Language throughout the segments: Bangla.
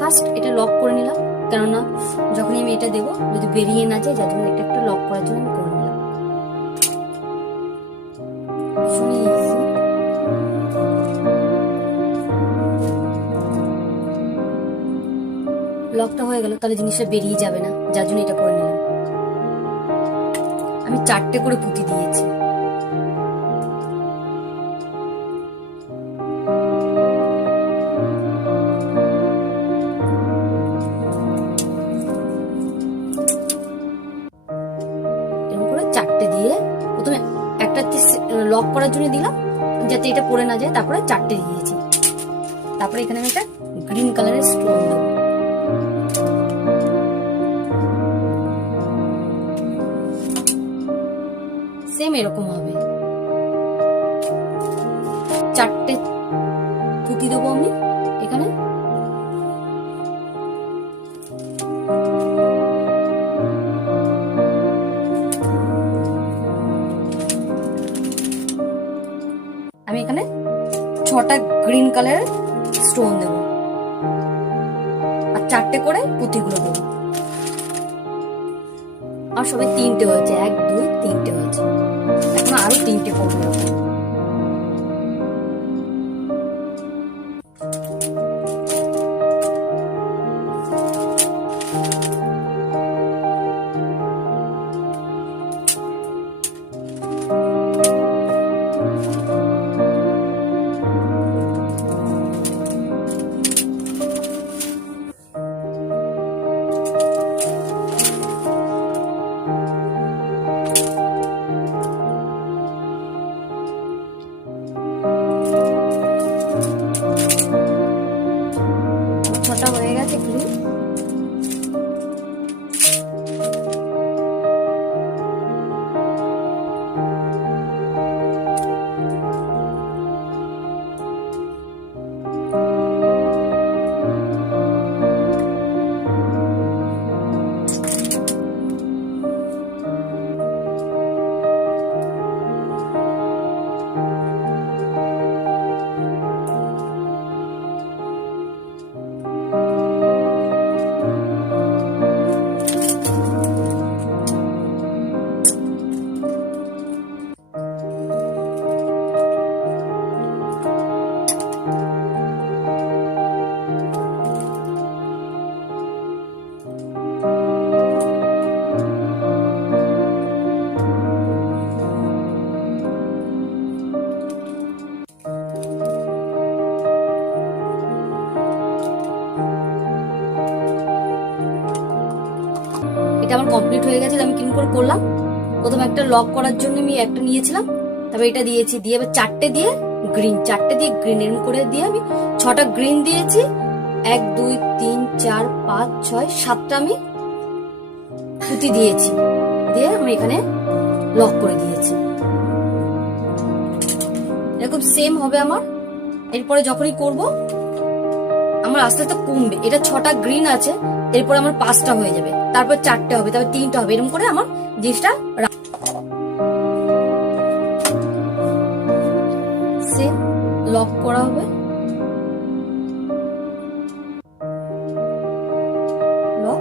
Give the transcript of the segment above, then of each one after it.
ফার্স্ট এটা লক করে নিলাম, কেননা যখনই আমি এটা দেবো যদি বেরিয়ে না যায়, যার জন্য এটা একটু লক করার জন্য আমি করে নিলাম। ভীষণই ইজি। লকটা হয়ে গেল, তাহলে জিনিসটা বেরিয়ে যাবে না, যার জন্য এটা করে নিলাম। আমি 4টে করে পুঁতি দিয়েছি। এরকম করে 4টে দিয়ে প্রথমে একটা লক করার জন্য দিলাম যাতে এটা পড়ে না যায়, তারপরে 4টে দিয়েছি। তারপরে এখানে আমি একটা গ্রিন কালারের স্টোন দেবো। সেম এরকম হবে, 4টে পুঁতি দেবো আমি এখানে। আমি এখানে 6টা গ্রিন কালারের স্টোন দেবো আর 4টে করে পুঁতিগুলো দেবো। আর সবাই 3টে হয়েছে, 1 2 3টে হয়েছে। এখন আরো 3টে করবো। হয়ে গেছে গ্রিন। এটা আমার কমপ্লিট হয়ে গেছে। আমি কিরকম করে করলাম, প্রথমে একটা লক করার জন্য আমি একটা নিয়েছিলাম, তারপর এটা দিয়েছি, দিয়ে এবার 4টে দিয়ে গ্রিন, 4টে দিয়ে গ্রিন এরকম করে দিয়ে আমি 6টা গ্রিন দিয়েছি। 1 2 3 4 5 6 7টা আমি পুঁতি দিয়েছি, দিয়ে আমি এখানে লক করে দিয়েছি। এরকম সেম হবে আমার। এরপরে যখনই করব আমার আস্তে আস্তে কমবে। এটা 6টা গ্রিন আছে, এরপর আমার 5টা হয়ে যাবে, তারপর 4টে হবে, তারপর 3টা হবে, এরকম করে আমার জিনিসটা সেম লক করা হবে। লক,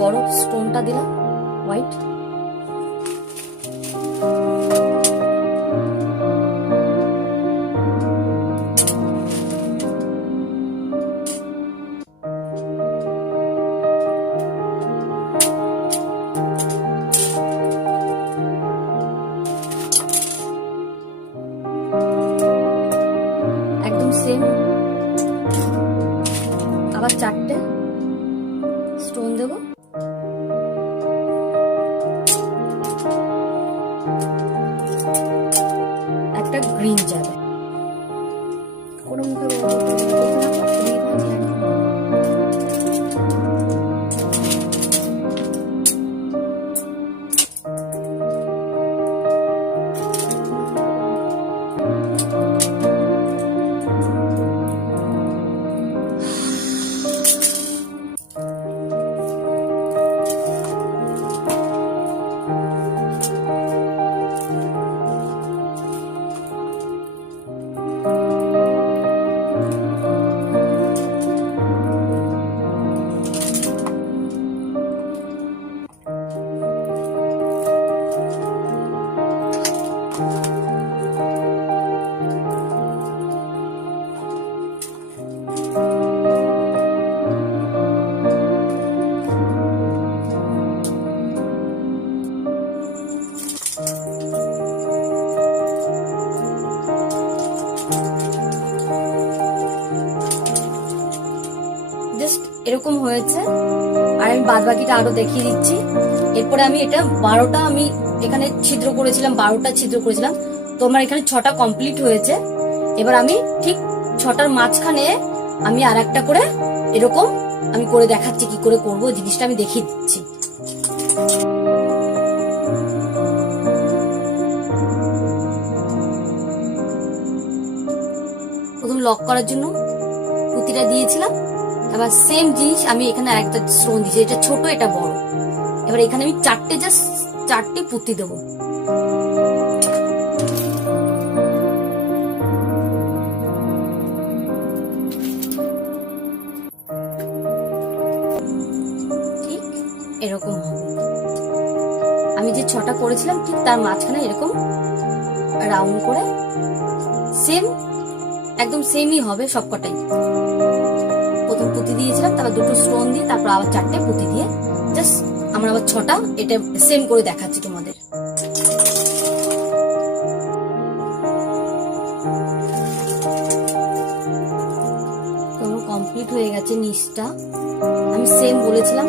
বড় স্টোনটা দিলাম হোয়াইট। একদম সেম, আবার 4টে স্টোন দেবো। একটা গ্রিন যাবে, কোনো মুখে এরকম হয়েছে। আর আমি বাদ বাকিটা আরো দেখিয়ে দিচ্ছি। এরপরে আমি এটা 12টা আমি এখানে ছিদ্র করেছিলাম, 12টা ছিদ্র করেছিলাম। তো আমার এখানে 6টা কমপ্লিট হয়েছে। এবার আমি ঠিক 6টার মাঝখানে আমি আর একটা করে এরকম আমি করে দেখাচ্ছি, কি করে করবো জিনিসটা আমি দেখিয়ে দিচ্ছি। প্রথম লক করার জন্য পুঁতিটা দিয়েছিলাম, আবার সেম জিনিস আমি এখানে আরেকটা স্টোন দিয়েছি, এটা ছোট এটা বড়। এবার এখানে আমি চারটে পুঁতি দেবো। ঠিক এরকম হবে। আমি যে 6টা করেছিলাম ঠিক তার মাঝখানে এরকম রাউন্ড করে সেম একদম সেমই হবে সবকটাই। প্রথম পুঁতি দিয়েছিলাম, তারপর 2টো স্টোন দিয়ে, তারপর আবার 4টে পুঁতি দিয়ে জাস্ট আমরা আবার 6টা এটা সেম করে দেখাচ্ছি তোমাদের। কমপ্লিট হয়ে গেছে নিচটা। আমি সেম বলেছিলাম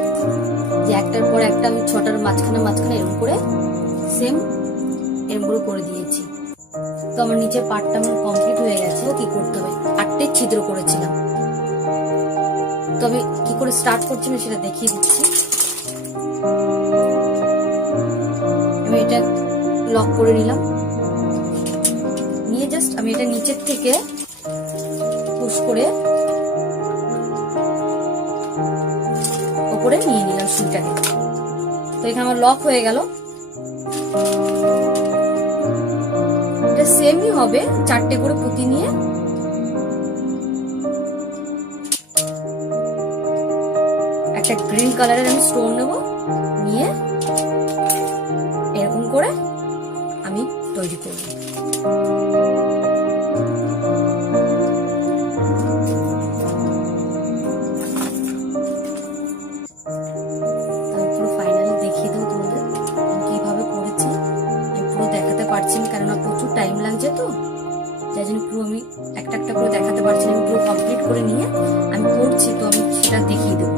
যে একটার পর একটা আমি 6টার মাঝখানে এরকম করে সেম এরকম করে দিয়েছি। তো আমার নিচের পার্টটা আমার কমপ্লিট হয়ে গেছে। কি করতে হবে, 8টে ছিদ্র করেছিলাম। তো আমি কি করে স্টার্ট করছি না সেটা দেখিয়ে দিচ্ছি। আমি এটা লক করে নিলাম, নিয়ে জাস্ট আমি এটা নিচের থেকে পুশ করে ওপরে নিয়ে নিলাম সুইটাকে। তো এখানে আমার লক হয়ে গেল। এটা সেমই হবে, 4টে করে পুঁতি নিয়ে একটা গ্রিন কালারের আমি স্টোন নেব, নিয়ে এরকম করে আমি তৈরি করব। পুরো ফাইনালি দেখিয়ে দেবো তোমাদের কিভাবে করেছি। আমি পুরো দেখাতে পারছি না, কেননা প্রচুর টাইম লাগছে, তো যাই জন্য পুরো আমি একটা একটা করে দেখাতে পারছি না। আমি পুরো কমপ্লিট করে নিয়ে আমি করছি, তো আমি সেটা দেখিয়ে দেবো।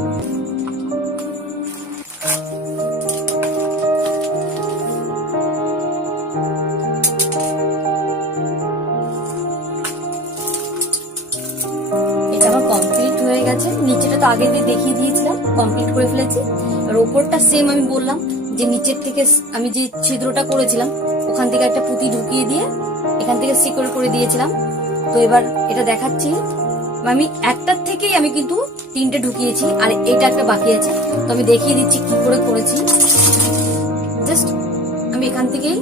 কমপ্লিট হয়ে গেছে। নিচেটা তো আগে দিয়ে দেখিয়ে দিয়েছিলাম, কমপ্লিট করে ফেলেছি। আর ওপরটা সেম আমি বললাম যে নিচের থেকে আমি যে ছিদ্রটা করেছিলাম ওখান থেকে একটা পুঁতি ঢুকিয়ে দিয়ে এখান থেকে সিকল করে দিয়েছিলাম। তো এবার এটা দেখাচ্ছি, আমি একটার থেকেই আমি কিন্তু 3টে ঢুকিয়েছি, আর এটা একটা বাকি আছে। তো আমি দেখিয়ে দিচ্ছি কি করে করেছি। জাস্ট আমি এখান থেকেই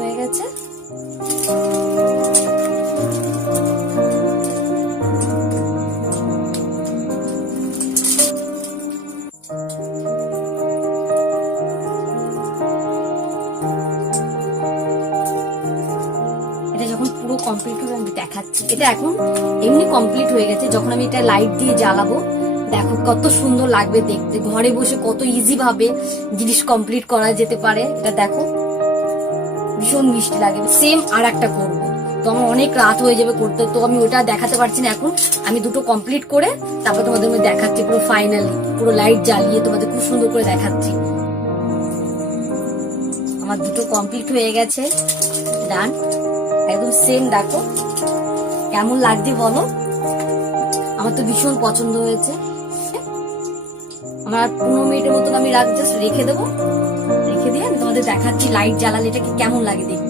হয়ে গেছে। এটা যখন পুরো কমপ্লিট হবে আমি দেখাচ্ছি। এটা এখন এমনি কমপ্লিট হয়ে গেছে। যখন আমি এটা লাইট দিয়ে জ্বালাবো দেখো কত সুন্দর লাগবে দেখতে। ঘরে বসে কত ইজি ভাবে জিনিস কমপ্লিট করা যেতে পারে। এটা দেখো ভীষণ মিষ্টি লাগে। সেম আর একটা করবো, তো আমার অনেক রাত হয়ে যাবে করতে, তো আমি ওটা দেখাতে পারছি না এখন। আমি 2টো কমপ্লিট করে তারপর তোমাদের মধ্যে দেখাচ্ছি পুরো ফাইনালি, পুরো লাইট জ্বালিয়ে তোমাদের খুব সুন্দর করে দেখাচ্ছি। আমার 2টো কমপ্লিট হয়ে গেছে, ডান একদম সেম। দেখো কেমন লাগছে বলো, আমার তো ভীষণ পছন্দ হয়েছে। আমার 15 মিনিটের মতন আমি জাস্ট রেখে দেবো। রেখে দিয়ে আমি তোমাদের দেখাচ্ছি লাইট জ্বালালে এটাকে কেমন লাগে দেখতে।